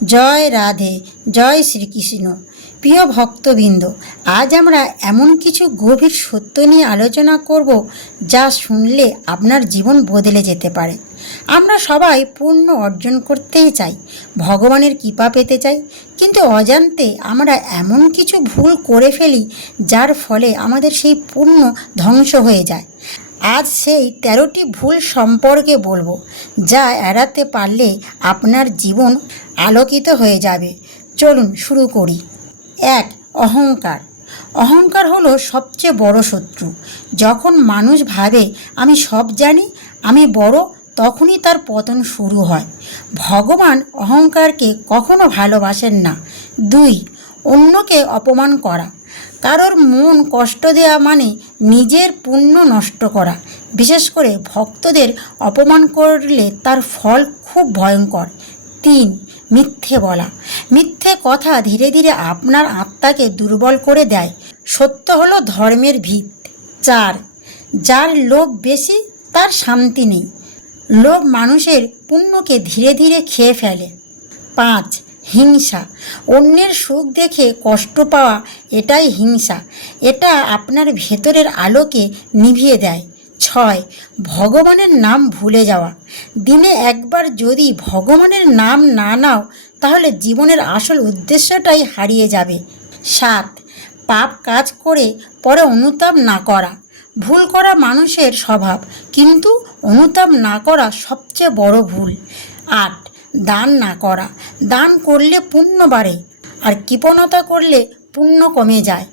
জয় রাধে, জয় শ্রীকৃষ্ণ। প্রিয় ভক্তবৃন্দ, আজ আমরা এমন কিছু গভীর সত্য নিয়ে আলোচনা করব যা শুনলে আপনার জীবন বদলে যেতে পারে। আমরা সবাই পুণ্য অর্জন করতেই চাই, ভগবানের কৃপা পেতে চাই, কিন্তু অজান্তে আমরা এমন কিছু ভুল করে ফেলি যার ফলে আমাদের সেই পুণ্য ধ্বংস হয়ে যায়। আজ সেই 13টি ভুল সম্পর্কে বলবো, যা এড়াতে পারলে আপনার জীবন আলোকিত হয়ে যাবে। চলুন শুরু করি। 1. অহংকার। অহংকার হলো সবচেয়ে বড় শত্রু। যখন মানুষ ভাবে আমি সব জানি, আমি বড়, তখনই তার পতন শুরু হয়। ভগবান অহংকারকে কখনো ভালোবাসেন না। 2. অন্যকে অপমান করা। কারোর মন কষ্ট দেওয়া মানে নিজের পুণ্য নষ্ট করা। বিশেষ করে ভক্তদের অপমান করলে তার ফল খুব ভয়ঙ্কর। 3. মিথ্যে বলা। মিথ্যে কথা ধীরে ধীরে আপনার আত্মাকে দুর্বল করে দেয়। সত্য হলো ধর্মের ভিত। 4. যার লোভ বেশি তার শান্তি নেই। লোভ মানুষের পুণ্যকে ধীরে ধীরে খেয়ে ফেলে। 5. হিংসা। অন্যের সুখ দেখে কষ্ট পাওয়া, এটাই হিংসা। এটা আপনার ভেতরের আলোকে নিভিয়ে দেয়। 6. ভগবানের নাম ভুলে যাওয়া। দিনে একবার যদি ভগবানের নাম না নাও, তাহলে জীবনের আসল উদ্দেশ্যটাই হারিয়ে যাবে। 7. পাপ কাজ করে পরে অনুতাপ না করা। ভুল করা মানুষের স্বভাব, কিন্তু অনুতাপ না করা সবচেয়ে বড় ভুল। 8. দান না করা। দান করলে পুণ্য বাড়ে, আর কৃপণতা করলে পুণ্য কমে যায়।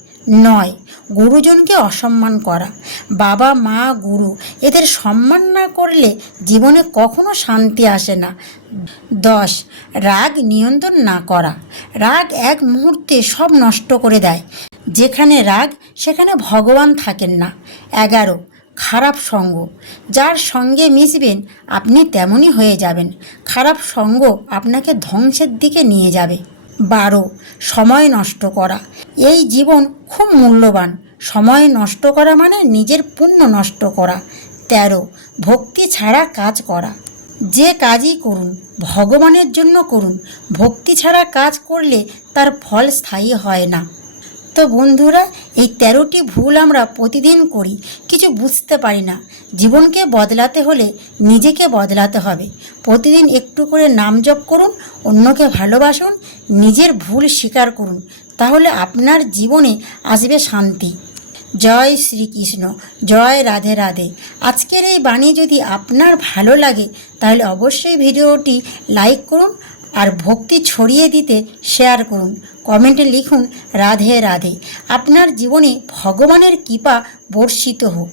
9. গুরুজনকে অসম্মান করা। বাবা, মা, গুরু, এদের সম্মান না করলে জীবনে কখনো শান্তি আসে না। 10. রাগ নিয়ন্ত্রণ না করা। রাগ এক মুহূর্তে সব নষ্ট করে দেয়। যেখানে রাগ, সেখানে ভগবান থাকেন না। 11. খারাপ সঙ্গ। যার সঙ্গে মিশবেন আপনি তেমনই হয়ে যাবেন। খারাপ সঙ্গ আপনাকে ধ্বংসের দিকে নিয়ে যাবে। 12. সময় নষ্ট করা। এই জীবন খুব মূল্যবান। সময় নষ্ট করা মানে নিজের পুণ্য নষ্ট করা। 13. ভক্তি ছাড়া কাজ করা। যে কাজই করুন ভগবানের জন্য করুন। ভক্তি ছাড়া কাজ করলে তার ফল স্থায়ী হয় না। তো বন্ধুরা, এই 13টি ভুল আমরা প্রতিদিন করি, কিছু বুঝতে পারি না। জীবনকে বদলাতে হলে নিজেকে বদলাতে হবে। প্রতিদিন একটু করে নাম জপ করুন, অন্যকে ভালোবাসুন, নিজের ভুল স্বীকার করুন, তাহলে আপনার জীবনে আসবে শান্তি। জয় শ্রীকৃষ্ণ, জয় রাধে রাধে। আজকের এই বাণী যদি আপনার ভালো লাগে, তাহলে অবশ্যই ভিডিওটি লাইক করুন, আর ভক্তি ছড়িয়ে দিতে শেয়ার করুন। কমেন্টে লিখুন রাধে রাধে। আপনার জীবনে ভগবানের কৃপা বর্ষিত হোক।